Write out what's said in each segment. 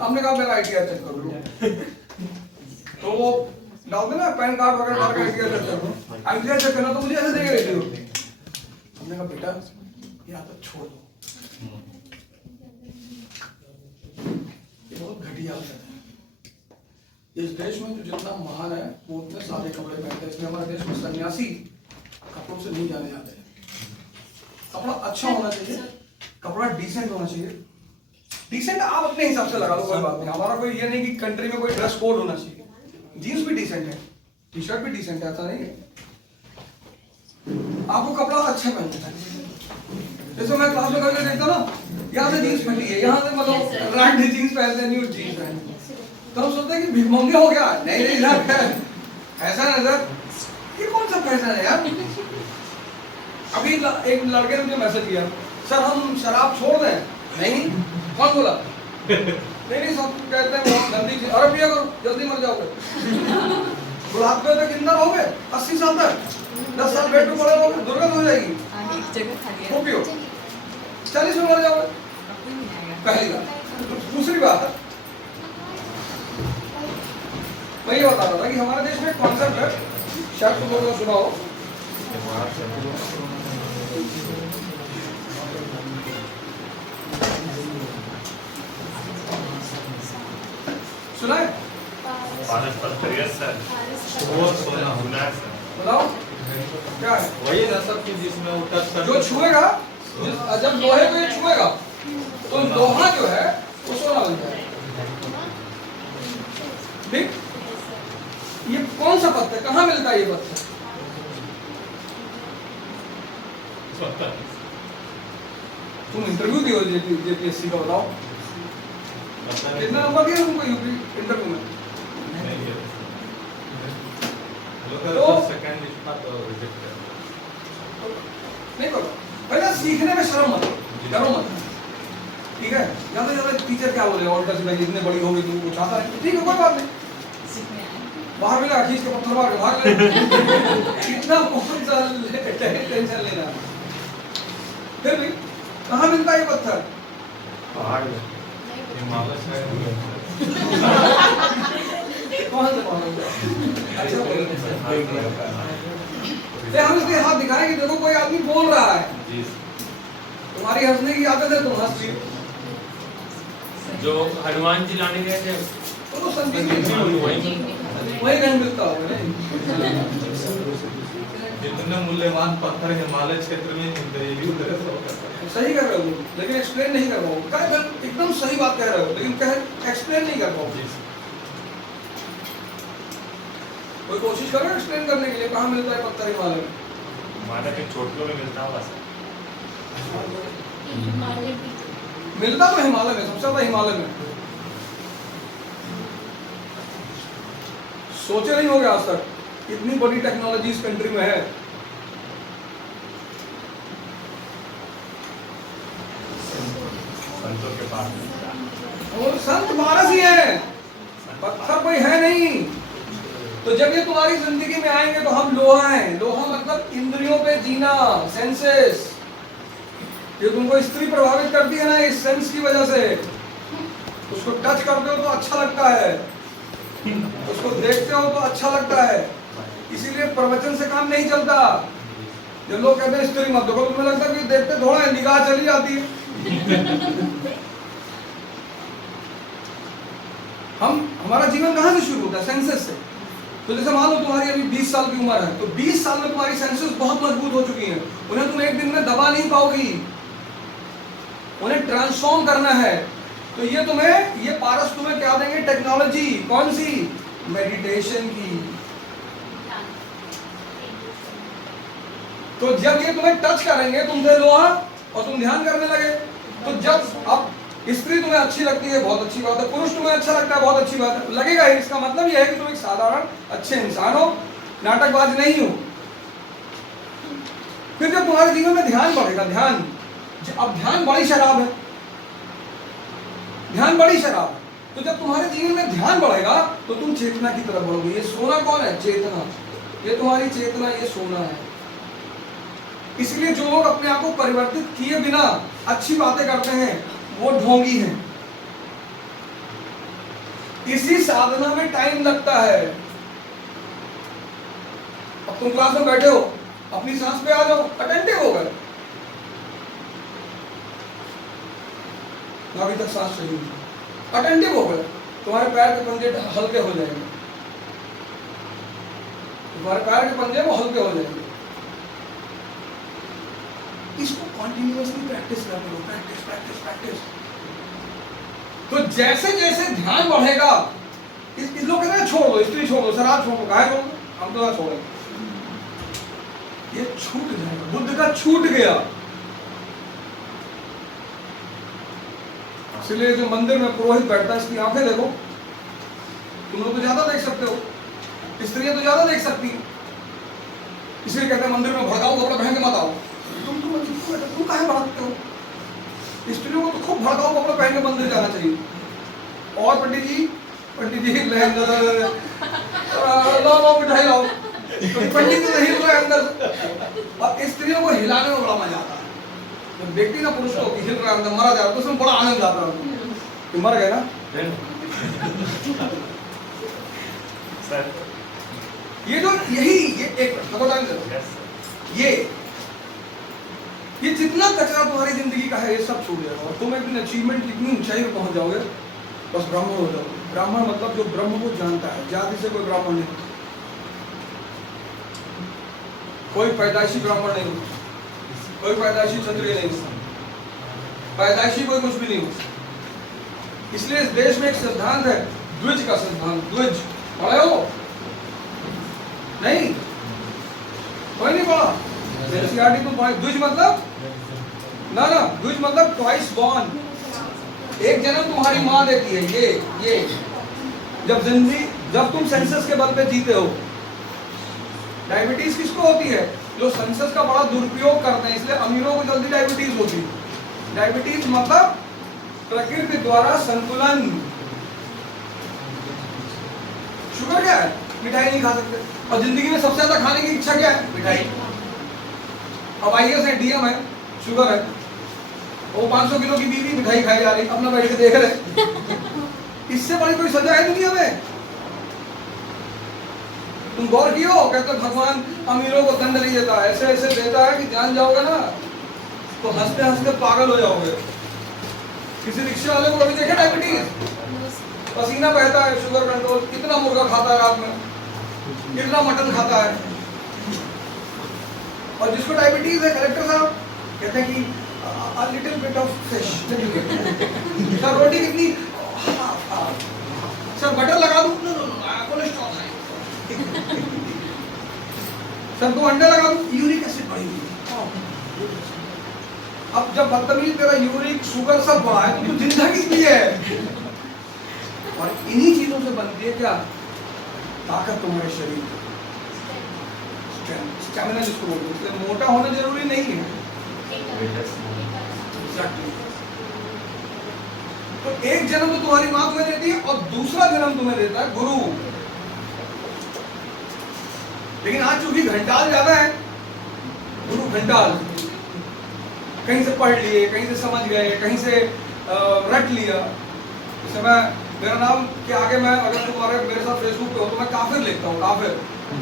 हमने कहा मेरा आईटीआर चेक कर लो, तो वो डालते ना पैन कार्ड वगैरह डाल के आईटीआर चेक कर लो, आईटीआर चेक करना तो मुझे ऐसे देगा रेडियो। हमने कहा बेटा ये आदत छोड़ दो, ये बहुत घटिया आदत है। इस देश में जो जितना महान है वो उतने सादे कपड़े पहनते हैं, इसलिए हमारे देश में सन्यासी कपड़ों से नहीं जाने जाते। कपड़ा अच्छा होना चाहिए, कपड़ा डिसेंट होना चाहिए। डिसेंट आप अपने हिसाब से लगा लो, कोई बात नहीं, हमारा कोई ये नहीं कि कंट्री में कोई ड्रेस कोड होना चाहिए। जीन्स भी डिसेंट है, टी शर्ट भी डिसेंट है, ऐसा नहीं है। आपको कपड़ा अच्छा पहनना चाहिए। जैसे मैं क्लास में करके देखता ना, यहाँ से जीन्स पहनी है, यहाँ से मतलब रैंड जीन्स पहनते हैं, न्यू जीन्स पहनते हैं, तो हम सोचते हैं कि भिखमंगे हो गया। नहीं नहीं सर, ऐसा ना सर, ये कौन सा फैशन है यार। अभी एक लड़के ने मुझे मैसेज किया, सर हम शराब छोड़ दें। नहीं, कौन बोला? नहीं सब कहते हैं बहुत गंदी चीज, अरे पिया करो जल्दी मर जाओगे। बुढ़ापे तक जिंदा रहोगे, 80 साल तक, 10 साल बेड पे पड़े रहोगे, दुर्गंध हो जाएगी। वो पियो, 40 में मर जाओगे। पहली बात। दूसरी बात, मैं ये बता रहा था कि हमारे देश में एक कॉन्सेप्ट है, शायद तुम लोगों ने सुना हो, सुना है? बताओ क्या है? वही ना सब चीज जिसमें वो टच कर, जो छुएगा, जब लोहे को ये छुएगा तो लोहा जो है वो सोना बन जाएगा। ठीक? ये कौन सा पत्थर, कहाँ मिलता है ये पत्थर? तुम इंटरव्यू दियो जेपीएससी का, बताओ कितना नंबर दिया तुमको यूपी इंटरव्यू में? नहीं करो भैया, सीखने में शर्म मत, डरो मत, ठीक है? ज्यादा ज्यादा टीचर क्या बोले, और इतने बड़ी हो गई तू कुछ आता है, ठीक है कोई बात नहीं, बाहर मिला खींच के पत्थर मार के भाग ले। इतना कौन सा टेंशन लेना। फिर भी कहाँ मिलता है ये पत्थर? पहाड़ में, हिमालय से। कौन से पहाड़? अच्छा बोल, हम इसके हाथ दिखाएं कि देखो कोई आदमी बोल रहा है, तुम्हारी हंसने की आदत है, तुम हंस रही हो। जो हनुमान जी लाने गए थे तो वही कहीं मिलता होगा नहीं? जितने मूल्यवान पत्थर हिमालय क्षेत्र में मिलते हैं। सही कर रहे हो, लेकिन एक्सप्लेन नहीं कर पाओ। एकदम सही बात कह रहे हो, लेकिन एक्सप्लेन नहीं कर पाओ। कोई कोशिश करो एक्सप्लेन करने के लिए, कहाँ मिलता है पत्थर हिमालय में? हिमालय के चोटियों में मिलता होगा सर। मिलता तो हिमालय में, सबसे ज्यादा हिमालय में। सोचे नहीं होगे आज तक, इतनी बड़ी टेक्नोलॉजी इस कंट्री में है। संतों के पास और संत मानस ही है, पत्थर कोई है नहीं। तो जब ये तुम्हारी जिंदगी में आएंगे तो हम लोहा हैं। लोहा मतलब इंद्रियों पे जीना, सेंसेस। ये तुमको स्त्री प्रभावित करती है ना, इस सेंस की वजह से। उसको टच करते हो तो अच्छा लगता है, उसको देखते हो तो अच्छा लगता है, इसीलिए प्रवचन से काम नहीं चलता। जब लोग कहते हैं स्त्री मत देखो, तुम्हें लगता है कि देखते थोड़ा है, निगाह चली जाती है। हमारा जीवन कहाँ से शुरू होता है? सेंसेस से। तो जैसे मान लो तुम्हारी अभी 20 साल की उम्र है, तो 20 साल में तुम्हारी सेंसेस बहुत मजबूत हो चुकी हैं, उन्हें तुम एक दिन में दबा नहीं पाओगी, उन्हें ट्रांसफॉर्म करना है। तो ये पारस तुम्हें क्या देंगे? टेक्नोलॉजी। कौन सी? मेडिटेशन की। तो जब ये तुम्हें टच करेंगे, तुम थे लोहा और तुम ध्यान करने लगे, तो जब अब स्त्री तुम्हें अच्छी लगती है, बहुत अच्छी बात है, पुरुष तुम्हें अच्छा लगता है, बहुत अच्छी बात है, लगेगा ही। इसका मतलब यह है कि तुम एक साधारण अच्छे इंसान हो, नाटकबाज नहीं हो। फिर जब तुम्हारे जीवन में ध्यान बढ़ेगा, ध्यान, अब ध्यान बड़ी शराब है, ध्यान बड़ी शराब है। तो जब तुम्हारे जीवन में ध्यान बढ़ेगा तो तुम चेतना की तरफ बढ़ोगे। ये सोना कौन है? चेतना। ये तुम्हारी चेतना, ये सोना है। इसलिए जो लोग अपने आप को परिवर्तित किए बिना अच्छी बातें करते हैं वो ढोंगी हैं। इसी साधना में टाइम लगता है। अब तुम क्लास में बैठे हो, अपनी सांस पे आ जाओ, अटेंटिव हो गए, अभी तक सांस चली, अटेंटिव हो गए, तुम्हारे पैर के पंजे हल्के हो जाएंगे, तुम्हारे पैर के पंजे वो हल्के हो जाएंगे। इसको कंटिन्यूअसली प्रैक्टिस करते रहो, प्रैक्टिस प्रैक्टिस प्रैक्टिस। तो जैसे जैसे ध्यान बढ़ेगा, इस लोग कहते हैं छोड़ दो, स्त्री छोड़ दो, शराब छोड़ दो, गाय छोड़ दो, हम तो ना छोड़ेंगे, ये छूट जाएगा, बुद्ध का छूट गया। इसलिए जो मंदिर में पुरोहित बैठता है, इसकी आंखें देखो, तुम लोग तो ज्यादा देख सकते हो, स्त्रियां तो ज्यादा देख सकती हैं, इसलिए कहते हैं मंदिर में भड़काऊ कपड़ा पहन के मत आओ। तुम काहे भड़कते हो? स्त्रियों को तो खूब भड़काऊ कपड़ा पहन के मंदिर जाना चाहिए। और पंडित जी लहंगा लाओ मिठाई लाओ, पंडित तो नहीं रहे अंदर, और स्त्रियों को हिलाने में बड़ा मजा आता है। जब देखती ना पुरुष को हिल रहा है अंदर, मरा जा रहा है, तो उसमें बड़ा आनंद आता है कि मर गए ना। ये जो यही ये एक ये जितना कचरा तुम्हारी जिंदगी का है, ये सब छूट जाएगा और तुम एक दिन अचीवमेंट कितनी ऊंचाई पर पहुंच जाओगे, बस ब्राह्मण हो जाओगे। ब्राह्मण मतलब जो ब्रह्म को जानता है, जाति से कोई ब्राह्मण नहीं, कोई पैदाइशी ब्राह्मण नहीं, कोई पैदाइशी क्षत्रिय नहीं, पैदाइशी कोई कुछ भी नहीं हो। इसलिए इस देश में एक सिद्धांत है, द्विज का सिद्धांत। द्विज पढ़े हो? नहीं, कोई नहीं पढ़ा? एनसीईआरटी तुम पढ़े? द्विज मतलब ना, द्विज मतलब ट्वाइस बॉर्न, एक जन्म तुम्हारी माँ देती है। ये जब तुम सेंसस के बल पे जीते हो। डायबिटीज किसको होती है? जो सेंसस का बड़ा दुरुपयोग करते हैं, इसलिए अमीरों को जल्दी डायबिटीज होती है। डायबिटीज मतलब प्रकृति द्वारा संतुलन। शुगर क्या है? मिठाई नहीं खा सकते, और जिंदगी में सबसे ज्यादा खाने की इच्छा क्या है? मिठाई। अब आईएएस है, डीएम है, शुगर है, वो 500 किलो की बीवी मिठाई खाई जा रही, अपना बैठ के देख रहे। इससे बड़ी कोई सजा है दुनिया में? तुम गौर किए हो? कहते भगवान अमीरों को दंड नहीं देता, ऐसे ऐसे देता है कि जान जाओगे ना तो हंसते हंसते पागल हो जाओगे। किसी रिक्शा वाले को कभी देखे डायबिटीज? पसीना बहता है, शुगर कंट्रोल, कितना मुर्गा खाता है रात में, कितना मटन खाता है। और जिसको डायबिटीज है, कलेक्टर साहब कहते हैं कि a little bit of fish, sir रोटी कितनी? सर बटर लगा दूं? कोलेस्ट्रॉल है। सर 2 अंडे लगा दूं? यूरिक एसिड बढ़ी हुई। अब जब बदतमीज तेरा यूरिक शुगर सब बढ़ा है, तो जिंदा किस लिए है? और इन्हीं चीजों से बनती है क्या? ताकत तुम्हारे शरीर, स्टैमिना जिसको बोलते हैं। इसलिए मोटा होना जरूरी नहीं है। तो एक जन्म तो तुम्हारी मां तुम्हें देती है और दूसरा जन्म तुम्हें देता है गुरु। लेकिन आज चूंकि घंटाल ज्यादा है, गुरु घंटाल, कहीं से पढ़ लिए, कहीं से समझ गए, कहीं से रट लिया। जैसे मैं, मेरा नाम के आगे मैं, अगर तुम्हारे मेरे साथ फेसबुक पे हो तो मैं काफिर लिखता हूँ,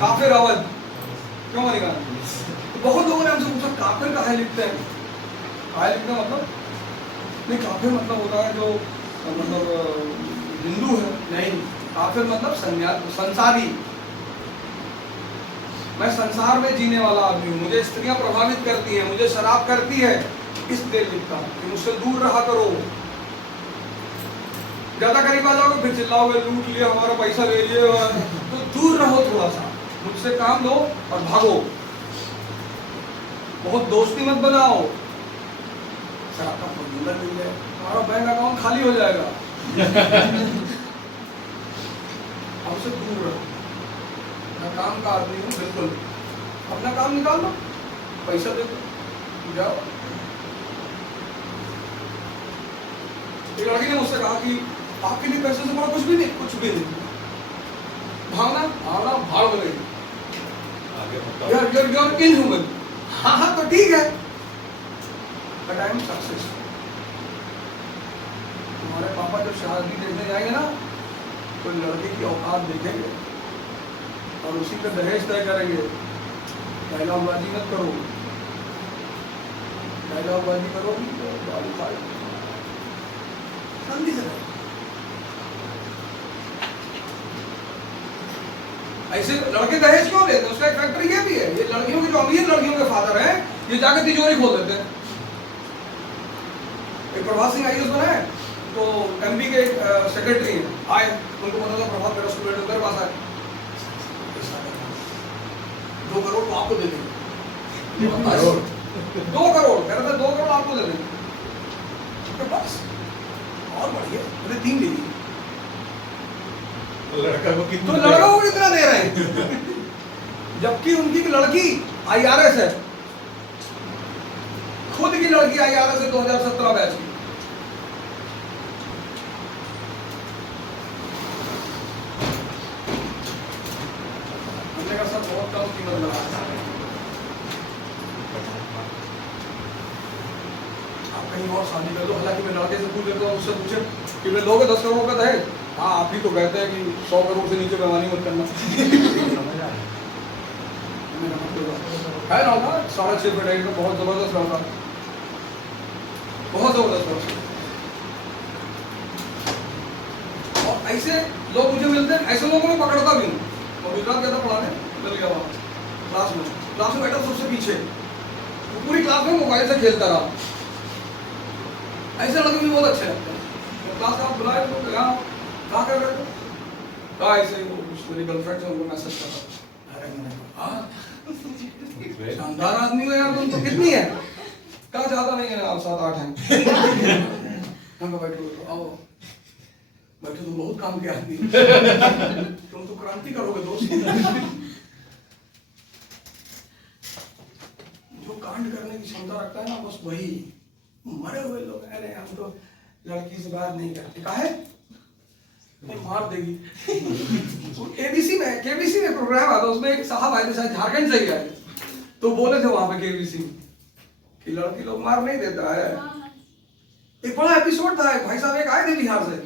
काफिर अवध। क्यों लिखा? तो बहुत लोगों ने हमसे पूछा काफिर काहे लिखते हैं? काहे लिखते मतलब नहीं, काफिर मतलब होता है जो मतलब हिंदू है, नहीं। काफिर मतलब संसारी। मैं संसार में जीने वाला आदमी हूँ, मुझे स्त्रियां प्रभावित करती हैं, मुझे शराब करती है, इसलिए लिखता हूँ कि मुझसे दूर रहा करो। ज्यादा करीब आ जाओगे फिर चिल्लाओगे लूट लिया, हमारा पैसा ले लिए, तो दूर रहो थोड़ा सा, मुझसे काम लो और भागो। बहुत दोस्ती मत बनाओ, शराब का फॉर्मूला मिल जाए, तुम्हारा बैंक अकाउंट खाली हो जाएगा। हमसे दूर रहो। मैं काम का आदमी हूँ, बिल्कुल अपना काम निकाल लो, पैसा दे दो, जाओ। एक लड़की ने मुझसे कहा कि आपके लिए पैसे से बड़ा कुछ भी नहीं, कुछ भी नहीं। भावना भाड़ हो गई, you're inhuman। हाँ तो ठीक है, but I am successful। तुम्हारे पापा जब शादी देखने जाएंगे ना, तो तो लड़के की औकात देखेंगे और उसी पे दहेज तय करेंगे। डायलॉगबाजी मत करो, डायलॉगबाजी करो तो गाली खाए शांति से रहो। ऐसे लड़के दहेज क्यों लेते हैं? उसका एक फैक्टर ये भी है, ये लड़कियों के जो अमीर लड़कियों के फादर हैं ये जाकर तिजोरी खोल देते हैं। एक प्रभात सिंह आईएएस बना है तो एमपी के सेक्रेटरी हैं, आए उनको पता था प्रभात मेरा स्टूडेंट उधर पास आए, 2 करोड़ तो आपको दे देंगे, 2 करोड़ कह रहा था, 2 करोड़ आपको दे देंगे तो बस और बढ़िया, अरे 3 दे दिए। लड़का को तो कितना लड़कों को कितना दे रहे हैं? जबकि उनकी लड़की आईआरएस है, खुद की लड़की आईआरएस है 2017 बैच की। हमने कहा सर बहुत कम कीमत लगा, आप कहीं और शादी कर दो। हालांकि मैं लड़के से पूछ लेता हूँ, उससे पूछे कि वे लोगे 10 करोड़ का दहेज? हाँ आप ही तो कहते हैं कि 100 करोड़ से नीचे बेईमानी मत करना। है ना होगा 6.5 फीट हाइट का, बहुत जबरदस्त लड़का, बहुत जबरदस्त लड़का। और ऐसे लोग मुझे मिलते हैं, ऐसे लोगों को मैं पकड़ता भी हूँ। और गुजरात गया था पढ़ाने, मिल गया वहाँ क्लास में बैठा सबसे पीछे, तो पूरी क्लास में मोबाइल से खेलता रहा। ऐसे लड़के भी बहुत अच्छे लगते हैं। क्लास का बुलाए तो यहाँ क्या कर रहे थे? कहा ऐसे मेरी गर्लफ्रेंड से उनको मैसेज कर रहा। अरे मैंने कहा शानदार आदमी हो यार, तुम तो कितनी है? कहा ज्यादा नहीं है, आप 7-8 हैं। हम बैठो आओ बैठो, तुम बहुत काम के आदमी, तुम तो क्रांति करोगे दोस्त। जो कांड करने की क्षमता रखता है ना, बस वही मरे हुए लोग। अरे हम तो लड़की से बात नहीं करते, काहे? वो मार देगी। केबीसी में प्रोग्राम आता, उसमें एक साहब आए थे, शायद झारखंड से ही आए, तो बोले थे वहां पे केबीसी कि लड़की लोग मार नहीं देता है। एक बड़ा एपिसोड था, भाई साहब एक आए थे बिहार से,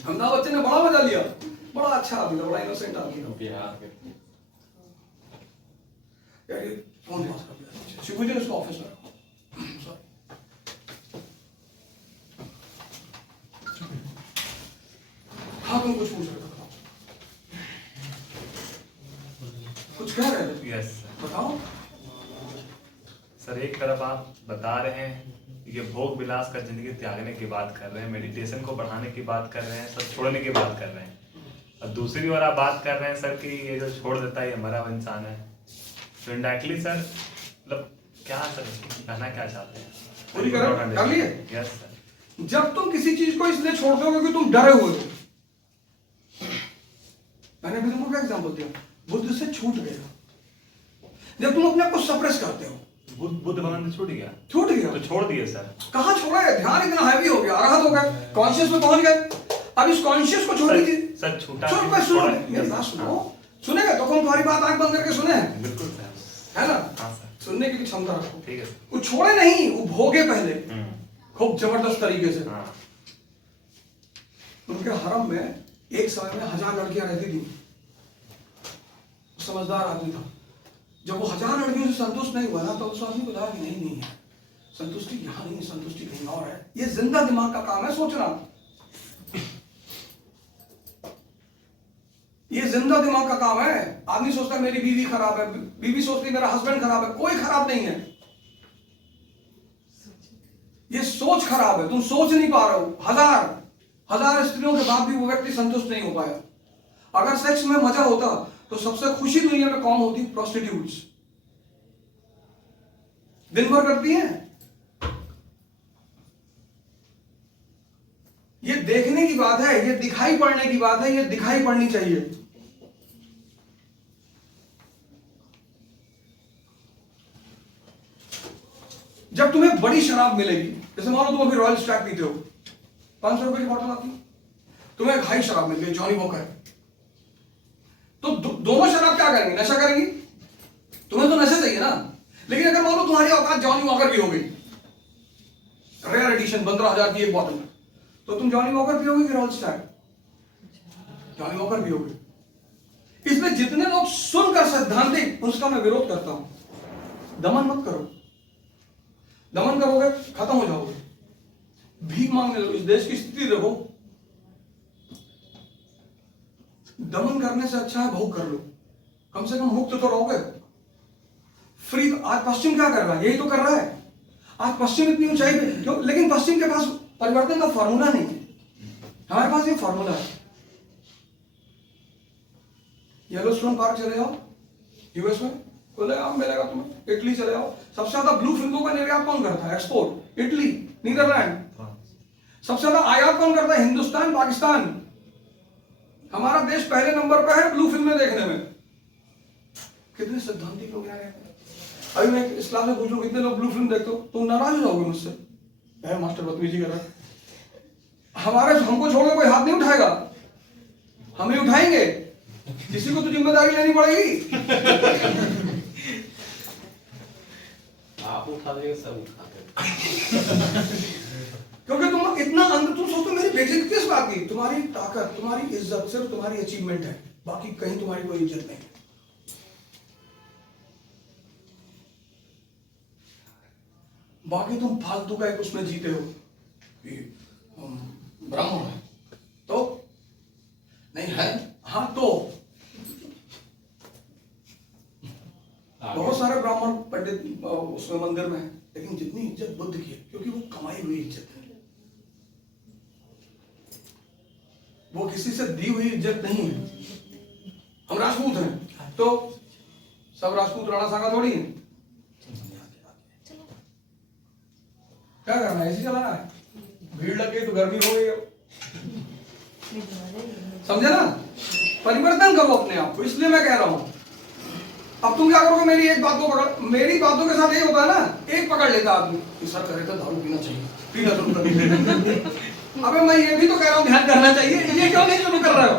अमिताभ बच्चन ने बड़ा मजा लिया, बड़ा अच्छा आदमी था, बड़ा इनोसेंट आदमी था यार। ये फोन पास कर दिया, शिबू जी ने उसको ऑफिस में रखा। हाँ तुम कुछ पूछ रहे थे, कुछ कह रहे थे? यस बताओ। सर, एक तरफ आप बता रहे हैं ये भोग विलास का जिंदगी त्यागने की बात कर रहे हैं, मेडिटेशन को बढ़ाने की बात कर रहे हैं, सब छोड़ने की बात कर रहे हैं, और दूसरी ओर आप बात कर रहे हैं सर कि ये जो छोड़ देता है ये मरा हुआ इंसान है। तो इनडायरेक्टली सर मतलब क्या सर कहना क्या चाहते हैं? पूरी कर लिए? Yes sir. जब तुम किसी चीज को इसलिए छोड़ते हो क्योंकि तुम डरे हुए हो, मैंने अभी तुमको क्या एग्जांपल दिया, बुद्ध से छूट गया। जब तुम अपने आप को सप्रेस करते हो, बुद्ध भगवान से छूट गया तो छोड़ दिए सर। कहाँ छोड़ा है? ध्यान इतना हैवी हो गया, अरहत हो गए, कॉन्शियस में पहुंच गए। अब इस कॉन्शियस को छोड़ दीजिए सर। छूटा सुनो मेरी बात सुनो, सुनेगा तो कौन? तुम्हारी बात आंख बंद करके सुने हैं? बिल्कुल सर, है ना? हाँ सर, सुनने की क्षमता रखो। ठीक है। वो छोड़े नहीं, वो भोगे पहले खूब जबरदस्त तरीके से। हाँ। उनके हरम में एक समय में 1000 लड़कियां रहती थी, समझदार आदमी था। जब वो 1000 लड़कियों से संतुष्ट नहीं हुआ ना, तो उस आदमी को लगा कि नहीं है, संतुष्टि यहाँ नहीं, संतुष्टि कहीं और है। ये जिंदा दिमाग का काम है सोचना, ये जिंदा दिमाग का काम है। आदमी सोचता है मेरी बीवी खराब है, बीवी सोचती है मेरा हस्बैंड खराब है। कोई खराब नहीं है, ये सोच खराब है। तुम सोच नहीं पा रहे हो। 1000 स्त्रियों के बाद भी वो व्यक्ति संतुष्ट नहीं हो पाया। अगर सेक्स में मजा होता तो सबसे खुशी दुनिया में कौन होती? प्रोस्टिट्यूट्स। दिन भर करती हैं। ये देखने की बात है, ये दिखाई पड़ने की बात है, ये दिखाई पड़नी चाहिए। जब तुम्हें बड़ी शराब मिलेगी, जैसे मान लो तुम अभी रॉयल स्टैग पीते हो, 500 रुपए की बोतल आती है, तुम्हें एक हाई शराब मिल गई, जॉनी वॉकर, तो दोनों शराब क्या करेंगी? नशा करेंगी। तुम्हें तो नशा चाहिए ना। लेकिन अगर मान लो तुम्हारी औकात जॉनी वॉकर की हो गई, रेयर एडिशन 15,000 की एक बोतल, तो तुम जॉनी वॉकर पियोगे कि रॉयल स्टैग? जॉनी वॉकर भी हो गए। इसमें जितने लोग सुनकर सैद्धांतिक, उसका मैं विरोध करता हूं। दमन मत करो, दमन करोगे खत्म हो जाओगे। भीख मांगने लगो। इस देश की स्थिति देखो, दमन करने से अच्छा है भोग कर लो, कम से कम मुक्त तो रहोगे। फ्री आज पश्चिम क्या कर रहा है? यही तो कर रहा है। आज पश्चिम इतनी ऊंचाई पे क्यों? लेकिन पश्चिम के पास परिवर्तन का फॉर्मूला नहीं है, हमारे पास ये फॉर्मूला है। येलोस्टोन पार्क चले जाओ यूएस में, बोले आप मिलेगा तुम्हें। इटली चले जाओ, सबसे ज्यादा ब्लू फिल्मों का निर्यात कौन करता है? Export Italy, Netherland. सबसे ज्यादा आयात कौन करता है? हिंदुस्तान, पाकिस्तान। हमारा देश पहले नंबर पर है ब्लू फिल्में देखने में। कितने सिद्धांतिक लोग यहाँ रहते हैं। अभी मैं इस क्लास में पूछूं कितने लोग ब्लू फिल्म देखते हो, तुम नाराज हो जाओगे मुझसे, यार मास्टर बदतमीजी कर रहा है। हमारे हमको छोड़कर कोई हाथ नहीं उठाएगा, हम ही उठाएंगे। किसी को तो जिम्मेदारी लेनी पड़ेगी। आप उठा देंगे, सब उठा देंगे। क्योंकि तुम इतना अंदर, तुम सोचो मेरी बेइज्जती किस बात की? तुम्हारी ताकत, तुम्हारी इज्जत सिर्फ तुम्हारी अचीवमेंट है, बाकी कहीं तुम्हारी कोई इज्जत नहीं। बाकी तुम फालतू का एक उसमें जीते हो, ब्राह्मण है तो नहीं है, हाँ तो बहुत सारे ब्राह्मण पंडित उसमें मंदिर में है, लेकिन जितनी इज्जत बुद्ध की है, क्योंकि वो कमाई हुई इज्जत है, वो किसी से दी हुई इज्जत नहीं है। हम राजपूत हैं तो सब राजपूत राणा सागा थोड़ी है। क्या करना है? ऐसी चलाना है। भीड़ लग गई तो गर्मी हो गई, समझे ना? परिवर्तन करो अपने आप को, इसलिए मैं कह रहा हूं। अब तुम क्या करोगे? मेरी एक बात को पकड़, मेरी बातों के साथ ये होता है ना, एक पकड़ लेता आदमी कि सर कह रहे थे दारू पीना चाहिए, पीना शुरू कर दिया। अबे मैं ये भी तो कह रहा हूं ध्यान करना चाहिए, ये क्यों नहीं शुरू कर रहे हो?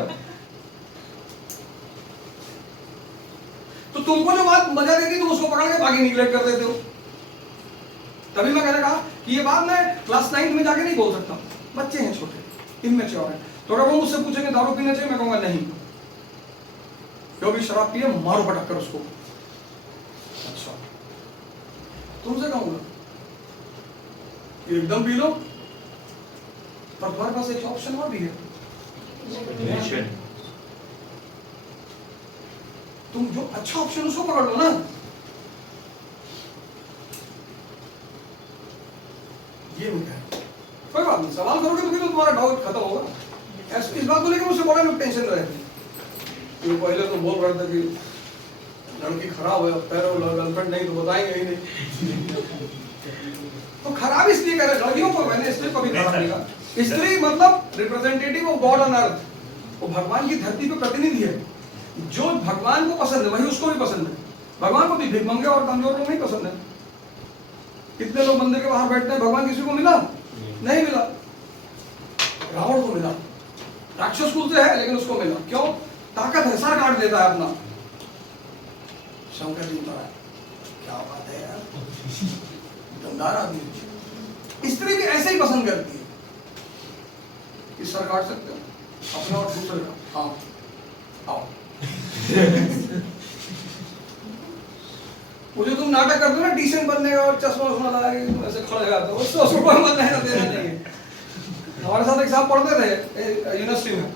तो तुमको जो बात मजा देती तुम उसको पकड़ के बाकी निगलेक्ट कर देते हो। तभी मैं कहने कहा कि ये बात मैं क्लास 9 में जाके नहीं बोल सकता, बच्चे हैं छोटे, इनमेच्योर हैं। तो अगर वो मुझसे पूछेंगे दारू पीना चाहिए, मैं कहूंगा नहीं, जो भी शराब पिए मारो पटक कर उसको। अच्छा, तुमसे कहूंगा एकदम पी लो, पर तुम्हारे पास एक ऑप्शन और भी है, तुम जो अच्छा ऑप्शन उसको पकड़ लो ना। ये मैं कह रहा हूं, कोई बात नहीं, सवाल करोगे तो फिर तो तुम्हारा डाउट खत्म होगा। इस बात को लेकर मुझसे बड़ा लोग टेंशन रहते हैं। तो पहले तो बोल रहा था कि लड़की खराब है, पैरों गर्लफ्रेंड नहीं तो बताएंगे ही नहीं। तो खराब इसलिए कह रहे लड़कियों को, मैंने स्त्री को भी खराब नहीं कहा। स्त्री मतलब representative of God on earth, वो भगवान की धरती पे प्रतिनिधि है। जो भगवान को पसंद है वही उसको भी पसंद है। भगवान को भी भिखमंगे और कमजोर लोग नहीं पसंद है। कितने लोग मंदिर के बाहर बैठते हैं, भगवान किसी को मिला नहीं मिला, रावण को मिला, राक्षस कुल से है लेकिन उसको मिला। क्यों? ताकत है, सर काट देता है अपना। शंकर जी उतरा, क्या बात है यार, दमदार आदमी। स्त्री भी ऐसे ही पसंद करती है कि सर काट सकते हो अपना और दूसरे का। हाँ आओ। वो जो तुम नाटक करते हो ना डिसेंट बनने का और चश्मा वश्मा लगा के तुम ऐसे खड़े जाते हो, उसको कोई मत देना नहीं है। हमारे साथ एक साहब पढ़ते थे यूनिवर्सिटी में,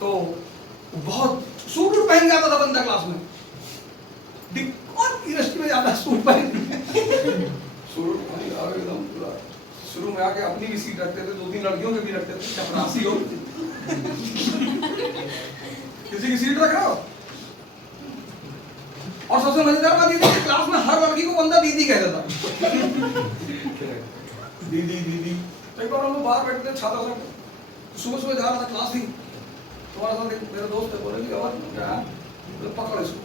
तो बहुत सूट पहन के आता था बंदा क्लास में। और यूनिवर्सिटी में ज्यादा सूट पहन सूट एकदम पूरा। शुरू में आके अपनी भी सीट रखते थे, 2-3 लड़कियों के भी रखते थे, चपरासी हो। किसी की सीट रख रहा हो। और सबसे मजेदार बात ये थी कि क्लास में हर लड़की को बंदा दीदी कहता था। दीदी दीदी। एक बार हम लोग बाहर बैठते थे छात्रा संघ, सुबह सुबह जा रहा था, क्लास थी, तुम्हारे साथ एक मेरे दोस्त है, बोले कि और क्या है, पकड़ इसको।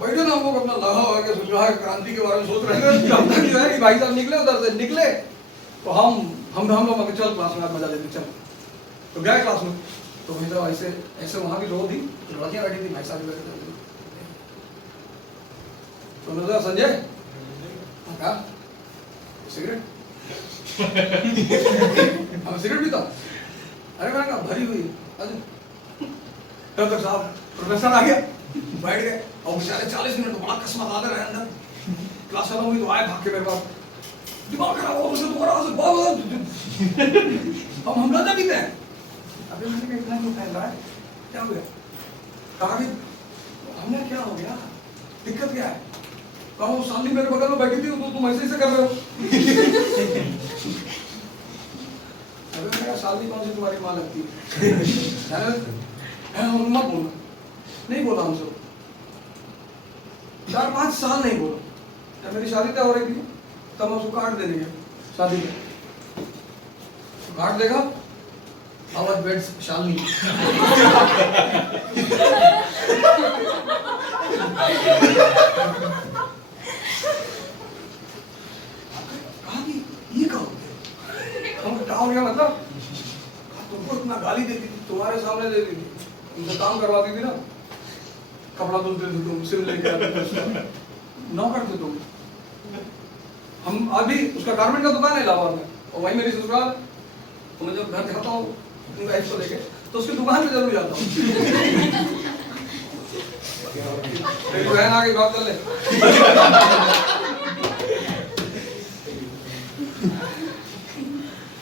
बैठे ना हम लोग अपना लगा हुआ के सुलझाए क्रांति के बारे में सोच रहे थे। जब तक जो है कि भाई साहब निकले उधर से निकले तो हम लोग चल क्लास में मजा लेते चल। तो गए क्लास में, तो भाई साहब ऐसे ऐसे वहां की रो थी, लड़कियां बैठी थी, भाई साहब बैठे थे। तो मैंने कहा संजय क्या सिगरेट? हम सिगरेट पीता, अरे मैंने कहा भरी हुई है। तब तक साहब प्रोफेसर आ गया, बैठ गए और बेचारे 40 मिनट बड़ा कसमसाते रहे अंदर। क्लास खत्म हुई तो आए भाग के मेरे पास, दिमाग खराब हो गया तुम्हारा, अब हम लगा पीते हैं। अभी मैंने कहा इतना क्यों फैल रहा है, क्या हो गया? कहा कि हमने क्या हो गया, दिक्कत क्या है? कहा वो साली मेरे बगल में बैठी थी तो तुम ऐसे कर रहे हो। अबे मेरा साली कौन सी तुम्हारी माँ लगती है? मत बोलना, नहीं बोला हमसे 4-5 साल नहीं बोला। जब मेरी शादी तय हो रही थी तब मैं उसको कार्ड देने गया शादी में, कार्ड देखा आवाज बेड शालिनी। ये क्या हो गया? मतलब तुमको इतना गाली देती थी, तुम्हारे सामने देती थी, तुमसे काम करवाती थी ना, कपड़ा धुलते थे तुम, सिर लेके आते थे, नौकर थे तुम। हम अभी उसका गारमेंट का दुकान है इलाहाबाद में और वही मेरी ससुराल। तो मैं जब घर जाता हूँ अपनी वाइफ को लेके तो उसकी दुकान पे जरूर जाता हूँ। मेरी बहन आ गई, बात कर ले।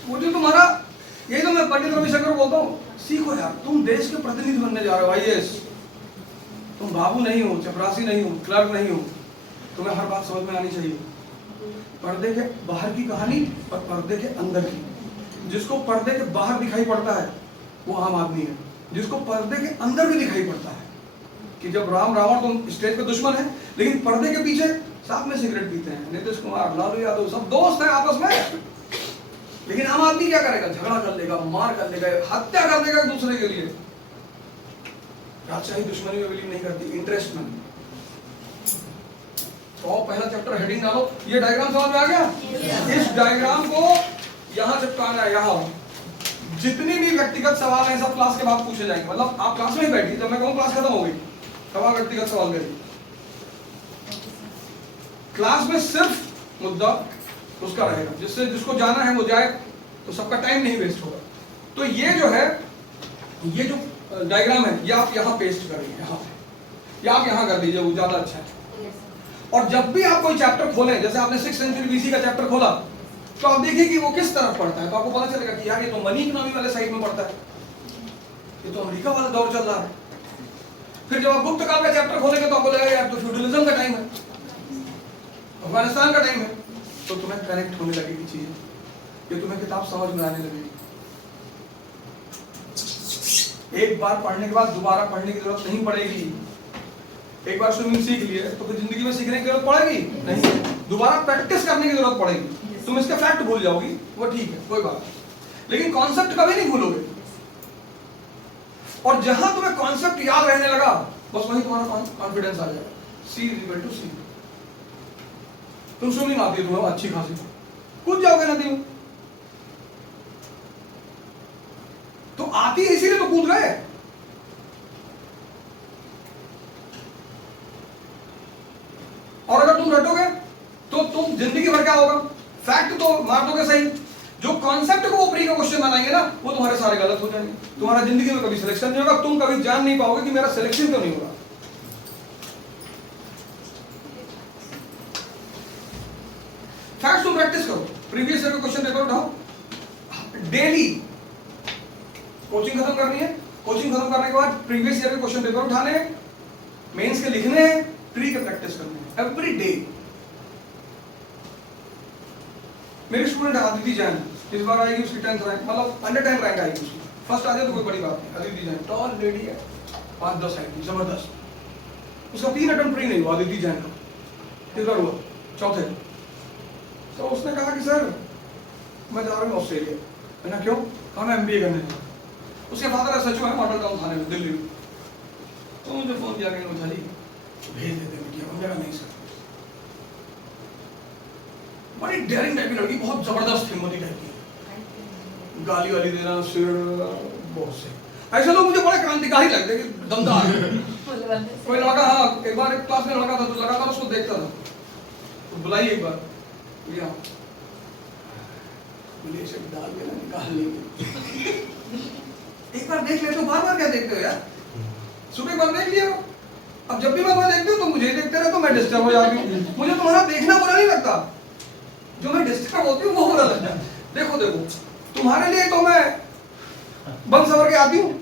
मुझे तुम्हारा यही तो मैं पंडित रविशंकर बोलता हूँ, सीखो यार, तुम देश के प्रतिनिधि बनने जा रहे हो आईएएस। तुम बाबू नहीं हो, चपरासी नहीं हो, क्लर्क नहीं हो, तुम्हें हर बात समझ में आनी चाहिए। पर्दे के बाहर की कहानी और पर्दे के अंदर की। जिसको पर्दे के बाहर दिखाई पड़ता है वो आम आदमी है, जिसको पर्दे के अंदर भी दिखाई पड़ता है कि जब राम रावण तुम स्टेज पे दुश्मन है लेकिन पर्दे के पीछे साथ में सिगरेट पीते हैं, नीतीश कुमार, लालू यादव सब दोस्त हैं आपस में। लेकिन आम आदमी क्या करेगा? झगड़ा कर लेगा, मार कर लेगा, हत्या कर देगा एक दूसरे के लिए। राजशाही दुश्मनी में बिलीव नहीं करती, इंटरेस्ट में। तो पहला चैप्टर हेडिंग डालो, ये डायग्राम समझ में आ गया? इस डायग्राम को यहाँ चिपकाना है। यहाँ जितनी भी व्यक्तिगत सवाल हैं सब क्लास के बाद पूछे जाएंगे। मतलब आप क्लास में ही बैठी, जब मैं कहूँ क्लास खत्म हो गई तब आप व्यक्तिगत सवाल करिए। क्लास में सिर्फ मुद्दा उसका रहेगा, जिससे जिसको जाना है वो जाए, तो सबका टाइम नहीं वेस्ट होगा। तो ये जो है, ये जो डायग्राम है ये आप यहाँ पेस्ट करेंगे, यहाँ या आप यहाँ कर दीजिए, वो ज्यादा अच्छा है। और जब भी आप कोई चैप्टर खोलें, जैसे आपने 6th सेंचुरी बीसी का चैप्टर खोला तो आप देखिए कि वो किस तरफ पड़ता है, तो आपको पता चलेगा कि यार ये तो मनी इकोनॉमी वाले साइड में पड़ता है, ये तो अमेरिका वाला दौर चल रहा है। फिर जब आप गुप्त काल का चैप्टर खोलेंगे तो आपको लगेगा यार तो फ्यूडलिज्म का टाइम है, अफगानिस्तान का टाइम है। तो तुम्हें कनेक्ट होने लगेगी चीजें, ये तुम्हें किताब समझ में आने लगेगी। एक बार पढ़ने के बाद दोबारा पढ़ने की जरूरत नहीं पड़ेगी। एक बार स्विमिंग सीख लिए तो फिर जिंदगी में सीखने की जरूरत पड़ेगी नहीं, दोबारा प्रैक्टिस करने की जरूरत पड़ेगी। तुम इसके फैक्ट भूल जाओगी, वो ठीक है, कोई बात नहीं, लेकिन कॉन्सेप्ट कभी नहीं भूलोगे। और जहां तुम्हें कॉन्सेप्ट याद रहने लगा बस वहीं तुम्हारा कॉन्फिडेंस आ जाएगा। C equal to C। तुम स्विमिंग आती है तुम्हें अच्छी खासी, कूद जाओगे नदी में, तो आती है इसीलिए तो कूद गए। और अगर तुम रटोगे तो तुम जिंदगी भर क्या होगा? फैक्ट तो मार दोगे सही, जो कॉन्सेप्ट को वो प्री का क्वेश्चन बनाएंगे ना वो तुम्हारे सारे गलत हो जाएंगे। तुम्हारा जिंदगी में कभी सिलेक्शन नहीं होगा, तुम कभी जान नहीं पाओगे कि मेरा सिलेक्शन क्यों नहीं होगा। फैक्ट तुम प्रैक्टिस करो, प्रीवियस ईयर का क्वेश्चन पेपर उठाओ, डेली कोचिंग खत्म करनी है। कोचिंग खत्म करने के बाद प्रीवियस ईयर के क्वेश्चन पेपर उठाने हैं, मेंस के लिखने हैं, प्री के प्रैक्टिस करने हैं एवरी डे। मेरी स्टूडेंट अदिति जैन, इस बार आएगी उसकी 10th रैंक, मतलब अंडर 10 रैंक आएगी उसकी। फर्स्ट आ जाए तो कोई बड़ी बात नहीं। अदिति जैन टॉल लेडी है, 5-10 हाइट, जबरदस्त। उसका 3 अटेम्प्ट फ्री नहीं हुआ अदिति जैन का, किस बार हुआ? चौथे। तो उसने कहा कि सर मैं जा रहा हूँ ऑस्ट्रेलिया। मैंने क्यों? कहा मैं MBA करने जा रहा हूँ। उसके फादर SHO है मॉडल टाउन थाने में दिल्ली में। तो मुझे फोन किया कि मुझे भेज देते हैं, क्या नहीं सर। बड़ी डेयरिंग टाइप की लड़की, बहुत जबरदस्त हिम्मती टाइप की, गाली वाली देना, सिर बहुत से ऐसे लोग मुझे बड़े क्रांतिकारी लगते कि दमदार। कोई लड़का, हाँ एक बार एक क्लास में लड़का था तो लगातार उसको देखता था, तो बुलाइए एक बार, मुझे इसे डाल के ना निकाल लेंगे। देख लेते हो, बार बार क्या देखते हो यार? सुबह एक बार देख लिया, अब जब भी मैं देखती हूँ तो मुझे देखते रहे तो मैं डिस्टर्ब हो जाती हूँ। मुझे तुम्हारा देखना बुरा नहीं लगता, जो मैं डिस्टर्ब होती हूँ वो बुरा लगता है। देखो देखो, तुम्हारे लिए तो मैं बम सवर के आती हूँ,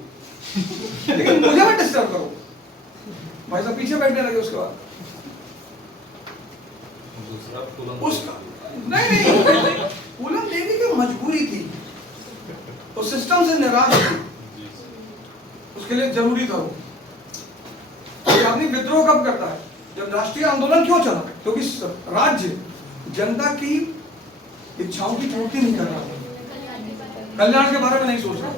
लेकिन मुझे मत डिस्टर्ब करो। भाई साहब पीछे बैठने लगे उसके बाद। दूसरा पुलन उसका नहीं पुलन देने की मजबूरी थी, तो सिस्टम से निराश थी, उसके लिए जरूरी था वो। ये आदमी विद्रोह कब करता है? जब राष्ट्रीय आंदोलन क्यों चला? क्योंकि राज्य जनता की इच्छाओं की पूर्ति नहीं कर रहा, कल्याण के बारे में नहीं सोच रहा।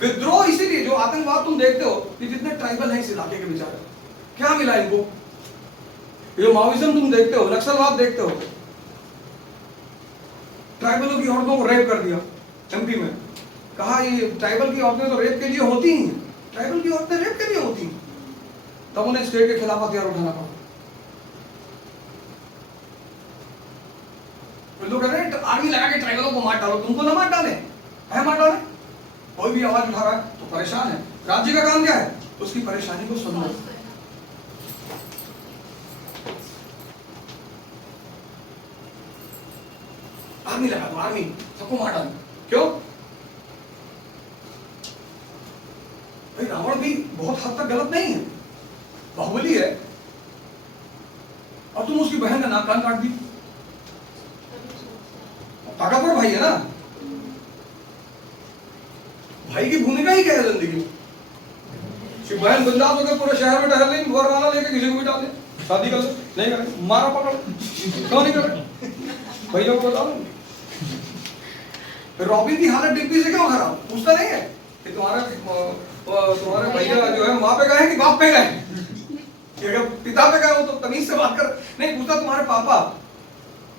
विद्रोह इसीलिए, जो आतंकवाद तुम देखते हो कि जितने ट्राइबल हैं इस इलाके के बेचारे, क्या मिला इनको? ये माओइज्म तुम देखते हो, नक्सलवाद देखते हो, ट्राइबलों की औरतों को रेप कर दिया एमपी में। कहा ये ट्राइबल की औरतें तो रेप के लिए होती ही, ट्राइबल की औरतें रेप के लिए होती, तब उन्हें स्टेट के खिलाफ हथियार उठाना पड़ा। लोग कह रहे हैं आर्मी लगा के ट्राइबलों को मार डालो, तुमको ना मार डाले, है मार डाले। कोई भी आवाज उठा रहा है तो परेशान है, राज्य का काम क्या है? उसकी परेशानी को सुनना। आर्मी लगा दो, आर्मी सबको मार डालो, क्यों? भाई रावण भी बहुत हद तक गलत नहीं है, बाहुबली है, और तुम उसकी बहन का नाक कान काट दी। ताकतवर भाई है ना, भाई की भूमिका ही क्या है जिंदगी में? कि बहन बिंदास होकर पूरे शहर में टहल रही, घर वाला लेके किसी को भी डाल दे, शादी कर ले, नहीं करे, मारा पकड़, क्यों नहीं करे? भैया को बताओ। रॉबिन की हालत डिग्बी से क्यों खराब? पूछता नहीं है कि तुम्हारे भैया जो है माँ पे गए कि बाप पे गए? कि अगर पिता पे गए हो तो तमीज से बात कर। नहीं पूछता तुम्हारे पापा,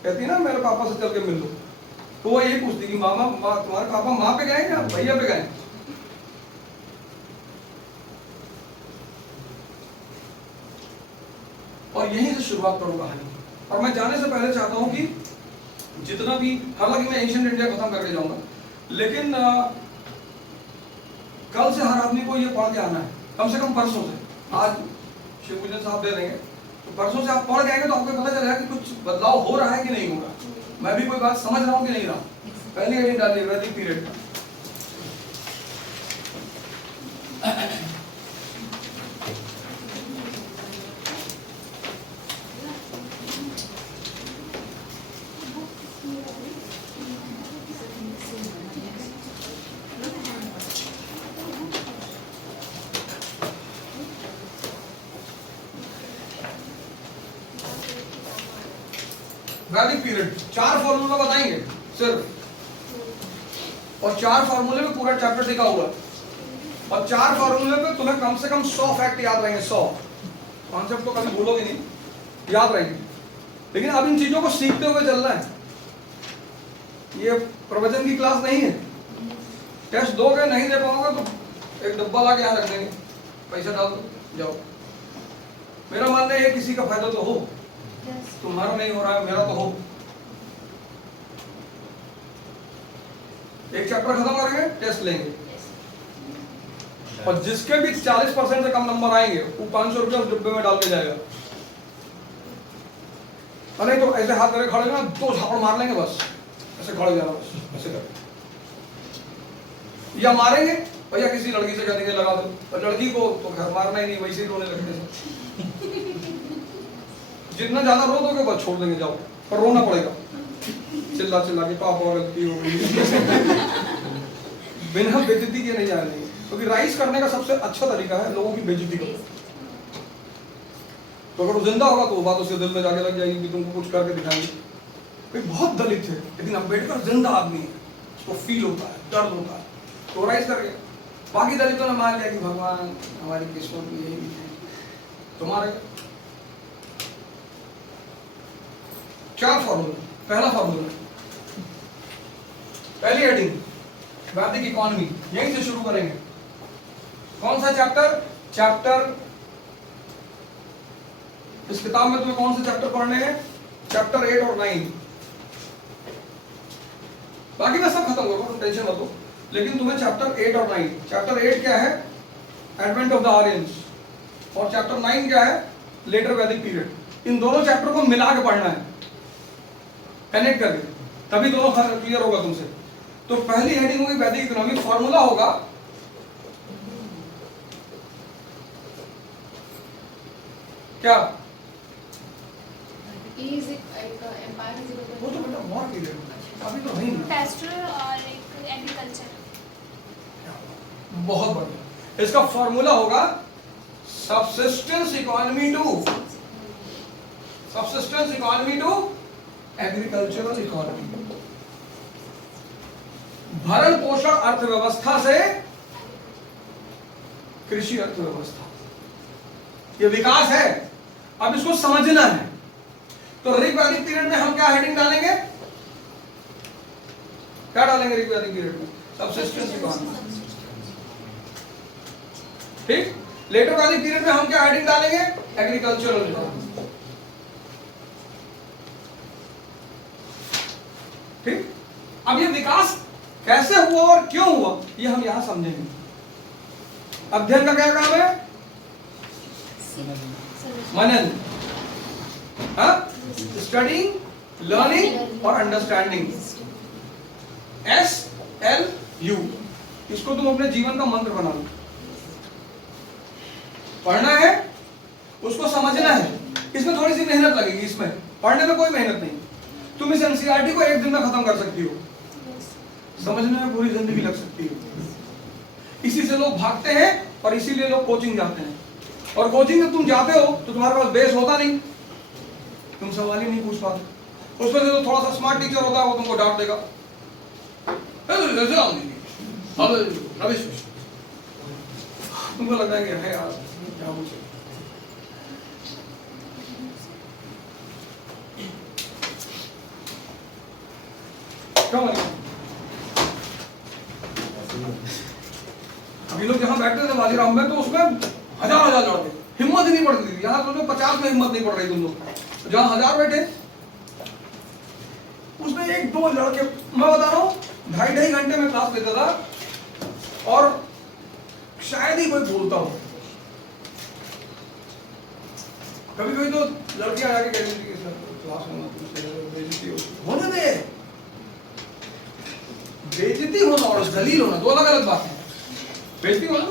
कहती ना मेरे पापा से चल के मिल लो, तो वो यही पूछती कि मामा तुम्हारे पापा माँ पे गए या भैया पे गए? और यहीं से शुरुआत करूं कहानी। और मैं जाने से पहले चाहता हूं कि जितना भी, हालांकि मैं एशियंट इंडिया खत्म करके जाऊंगा, लेकिन कल से हर आदमी को ये पढ़ के आना है, कम से कम परसों से। आज शिव पूजन साहब दे देंगे, तो परसों से आप पढ़ जाएंगे तो आपको पता चलेगा कि कुछ बदलाव हो रहा है कि नहीं हो रहा, मैं भी कोई बात समझ रहा हूं कि नहीं रहा। पहले हेडिंग डालिए वैदिक पीरियड का। वैदिक पीरियड 4 फॉर्मूला बताएंगे सिर्फ, और 4 फॉर्मूले में पूरा चैप्टर लिखा हुआ है, और 4 फॉर्मूले पे तुम्हें कम से कम 100 फैक्ट याद रहेंगे। 100 कॉन्सेप्ट तो कभी भूलोगे नहीं, याद रहेंगे। लेकिन अब इन चीजों को सीखते हुए चलना है, ये प्रवचन की क्लास नहीं है। टेस्ट दोगे नहीं दे पाओगे तो एक डब्बा ला के यहाँ रख देंगे, पैसा डाल दो जाओ। मेरा मानना है किसी का फायदा तो हो, तुम्हारा नहीं हो रहा है, मेरा तो हो। एक चैप्टर खत्म करेंगे, टेस्ट लेंगे, और जिसके भी 40% से कम नंबर आएंगे वो 500 रुपया उस डिब्बे में डाल के जाएगा। और नहीं तो ऐसे हाथ करके खड़े ना, 2 झापड़ मार लेंगे बस, ऐसे खड़े जाना बस, ऐसे कर, या मारेंगे भैया किसी लड़की से कह देंगे लगा दो, और लड़की को तो घर मारना ही नहीं, वैसे ही रोने लगते। जितना ज्यादा रो दोगे बस छोड़ देंगे, जाओ, पर रोना पड़ेगा, चिल्ला चिल्ला के पापा गलती हो गई। बिना बेइज्जती के नहीं जाने देंगे, क्योंकि राइज करने का सबसे अच्छा तरीका है लोगों की बेइज्जती करो। तो अगर वो जिंदा होगा तो वो बात उसके दिल में जाके लग जाएगी कि तुमको कुछ करके दिखाएंगे। कोई बहुत दलित है लेकिन अम्बेडकर जिंदा आदमी है, उसको फील होता है, दर्द होता है, तो राइज करके। बाकी दलितों ने मान लिया कि भगवान हमारी किस्मत में यही है, तुम्हारे 4 फॉर्मूला। पहला फॉर्मूला, पहली हेडिंग वैदिक इकोनॉमी, यहीं से शुरू करेंगे। कौन सा चैप्टर? चैप्टर, इस किताब में तुम्हें कौन से चैप्टर पढ़ने हैं? चैप्टर 8 और 9। बाकी मैं सब खत्म करूंगा, टेंशन मत लो। लेकिन तुम्हें चैप्टर 8 और 9, चैप्टर 8 क्या है, एडवेंट ऑफ द आर्यंस, और चैप्टर 9 क्या है, लेटर वैदिक पीरियड। इन दोनों चैप्टर को मिला के पढ़ना है, कनेक्ट करके, तभी दोनों क्लियर होगा तुमसे। तो पहली हेडिंग होगी वैदिक इकोनॉमी, फॉर्मूला होगा क्या, वो तो बेटा वॉर पीरियड, अभी तो नहीं। पेस्टोरल और एक एग्रीकल्चर। बहुत बढ़िया, इसका फॉर्मूला होगा subsistence economy to agricultural economy, भरण पोषण अर्थव्यवस्था से कृषि अर्थव्यवस्था, ये विकास है। अब इसको समझना है, तो ऋग्वैदिक पीरियड में हम क्या हेडिंग डालेंगे, क्या डालेंगे ऋग्वैदिक पीरियड में, सबसिस्टेंस इकोनॉमी, ठीक। लेटर वैदिक पीरियड में हम क्या हेडिंग डालेंगे, एग्रीकल्चरल इकोनॉमी, ठीक। अब ये विकास कैसे हुआ और क्यों हुआ, ये हम यहां समझेंगे। अध्ययन का क्या काम है, मनन, स्टडिंग, लर्निंग और अंडरस्टैंडिंग, SLU, इसको तुम अपने जीवन का मंत्र बना लो। पढ़ना है, उसको समझना है, इसमें थोड़ी सी मेहनत लगेगी, इसमें पढ़ने में कोई मेहनत नहीं। तुम इस एनसीईआरटी को एक दिन में खत्म कर सकती हो, समझने में पूरी जिंदगी लग सकती है। इसी से लोग भागते हैं और इसीलिए लोग कोचिंग जाते हैं, और कोचिंग जब तुम जाते हो तो तुम्हारे पास बेस होता नहीं, तुम सवाल ही नहीं पूछ पाते। उसमें से तो थोड़ा सा स्मार्ट टीचर होता है, वो तुमको डांट देगा, तुमको लगता है कि है यार क्या पूछे। अभी लोग जहां बैठते थे बाजीराव में, तो उसमें हजार लड़के, हिम्मत ही नहीं पड़ती थी। यहाँ तो 50 में हिम्मत नहीं पड़ रही तुम लोग, जहां 1000 बैठे उसमें 1-2 लड़के, मैं बता रहा हूँ 2.5 घंटे में क्लास लेता था, और शायद ही कोई बोलता हो। कभी कभी तो लड़कियां आके कहती थी कि सर क्लास में बेइज्जती होने दे, बेइज्जती होना और जलील होना दो अलग अलग बात है। बेइज्जती होना तो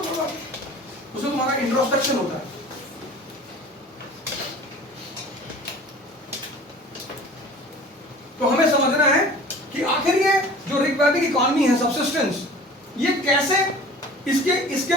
उससे तुम्हारा इंट्रोस्पेक्शन होता है। तो हमें समझना है कि आखिर ये जो ऋग्वैदिक इकोनॉमी है, सबसिस्टेंस, ये कैसे, इसके